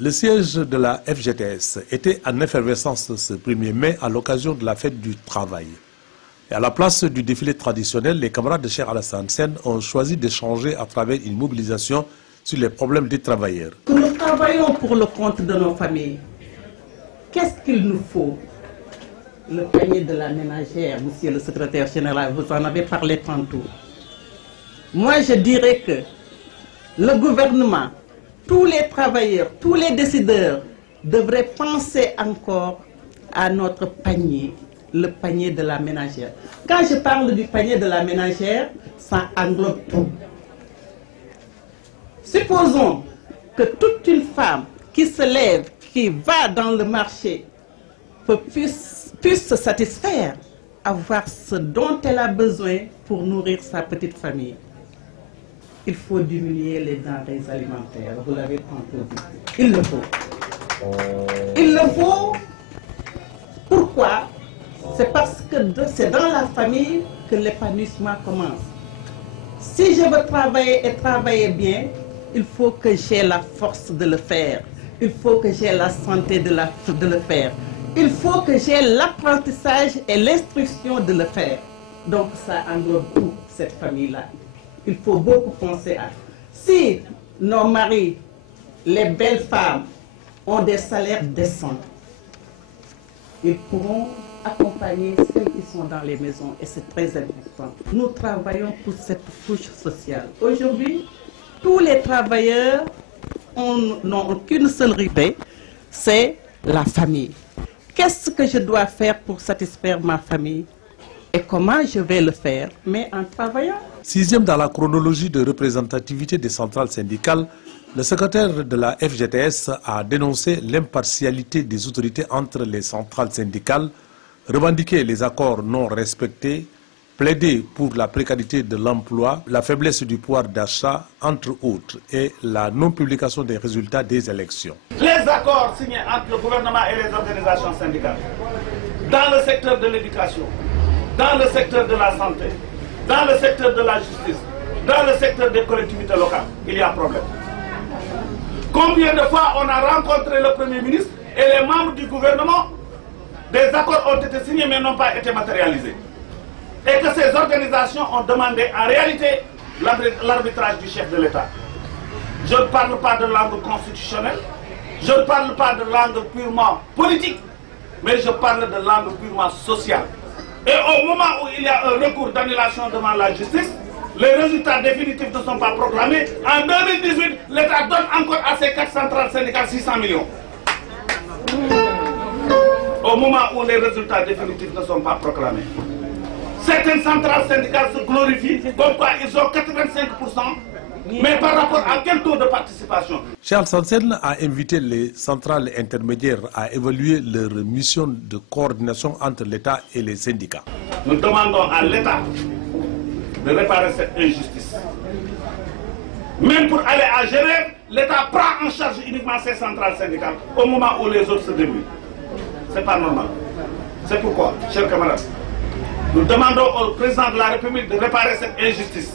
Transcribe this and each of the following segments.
Le siège de la FGTS était en effervescence ce 1er mai à l'occasion de la fête du travail. Et à la place du défilé traditionnel, les camarades de Cheikh Alassane Sène ont choisi d'échanger à travers une mobilisation sur les problèmes des travailleurs. Nous travaillons pour le compte de nos familles. Qu'est-ce qu'il nous faut? Le panier de la ménagère, monsieur le secrétaire général, vous en avez parlé tantôt. Moi, je dirais que le gouvernement, tous les travailleurs, tous les décideurs devraient penser encore à notre panier, le panier de la ménagère. Quand je parle du panier de la ménagère, ça englobe tout. Supposons que toute une femme qui se lève, qui va dans le marché, puisse se satisfaire, avoir ce dont elle a besoin pour nourrir sa petite famille. Il faut diminuer les denrées alimentaires, vous l'avez entendu. Il le faut. Il le faut. Pourquoi? C'est parce que c'est dans la famille que l'épanouissement commence. Si je veux travailler et travailler bien, il faut que j'ai la force de le faire. Il faut que j'ai la santé de le faire. Il faut que j'ai l'apprentissage et l'instruction de le faire. Donc ça englobe tout, cette famille-là. Il faut beaucoup penser à. Si nos maris, les belles femmes, ont des salaires décents, ils pourront accompagner celles qui sont dans les maisons et c'est très important. Nous travaillons pour cette couche sociale. Aujourd'hui, tous les travailleurs n'ont qu'une seule idée, c'est la famille. Qu'est-ce que je dois faire pour satisfaire ma famille? Et comment je vais le faire? Mais en travaillant. 6e dans la chronologie de représentativité des centrales syndicales, le secrétaire de la FGTS a dénoncé l'impartialité des autorités entre les centrales syndicales, revendiqué les accords non respectés, plaidé pour la précarité de l'emploi, la faiblesse du pouvoir d'achat, entre autres, et la non-publication des résultats des élections. Les accords signés entre le gouvernement et les organisations syndicales, dans le secteur de l'éducation, dans le secteur de la santé, dans le secteur de la justice, dans le secteur des collectivités locales, il y a problème. Combien de fois on a rencontré le Premier ministre et les membres du gouvernement, des accords ont été signés mais n'ont pas été matérialisés. Et que ces organisations ont demandé en réalité l'arbitrage du chef de l'État. Je ne parle pas de langue constitutionnelle, je ne parle pas de langue purement politique, mais je parle de langue purement sociale. Et au moment où il y a un recours d'annulation devant la justice, les résultats définitifs ne sont pas proclamés. En 2018, l'État donne encore à ces 4 centrales syndicales 600 millions. Au moment où les résultats définitifs ne sont pas proclamés. Certaines centrales syndicales se glorifient, comme quoi ils ont 85%, mais par rapport à quel taux de participation? Cheikh Alassane Sène a invité les centrales intermédiaires à évaluer leur mission de coordination entre l'État et les syndicats. Nous demandons à l'État de réparer cette injustice. Même pour aller à gérer, l'État prend en charge uniquement ces centrales syndicales au moment où les autres se débrouillent. Ce n'est pas normal. C'est pourquoi, chers camarades, nous demandons au président de la République de réparer cette injustice.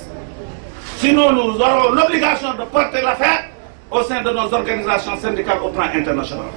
Sinon, nous aurons l'obligation de porter l'affaire au sein de nos organisations syndicales au plan international.